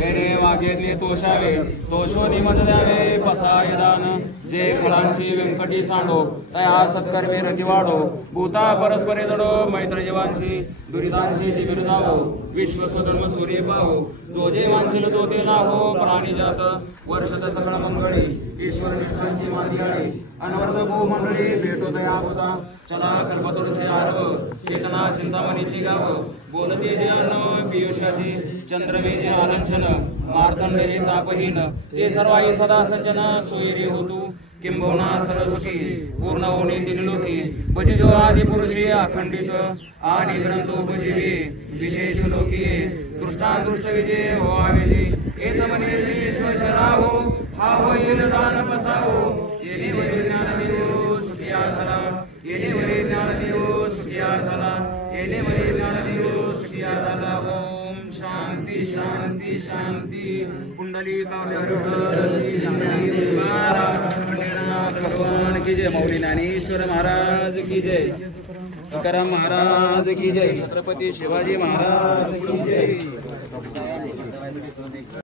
येणे मागेतले तोषावे तोषोनी मत द्यावे पसाय दान जे फळांची व्यंकटी सांडो तया सत्कर्मी रती वाढो भूता परस्परे जडो मैत्र जीवांची दुरितांची जी बिरुदावो विश्व स्वधर्म सूर्य पाहो जो जे मानशील तो ते लाहो प्राणी जात वर्षात सकळ मंगळी ईश्वर निष्ठांची मादियाळी अनवर्त भूमंडळी भेटो दया होता चला कल्पतरुचे आरव चेतना चिंतामणीची गाव बोलते जे अन्न पियुषाची चंद्रमेजे आलंछन मार्तंडेरे तापहीन ते सर्वाई सदा सज्जन सोयरी होतू किंबहुना सरस्वती पूर्ण होणे दिनलोकी भजिजो आदि पुरुषे अखंडित आणि ग्रंथोपजीवी विशेष लोकी दृष्टादृष्ट विजय हो आवेली एतमने ईश्वराहो हा होईल दान पसाहो येणे वरे ज्ञान देव सुखिया झाला येणे वरे ज्ञान देव सुखिया झाला येणे वरे ज्ञान देव सुखिया झाला ओम शांती शांती शांती कुंडली भगवान की जय मौली ज्ञानेश्वर महाराज की जय तुकाराम महाराज की जय छत्रपती शिवाजी महाराज की जय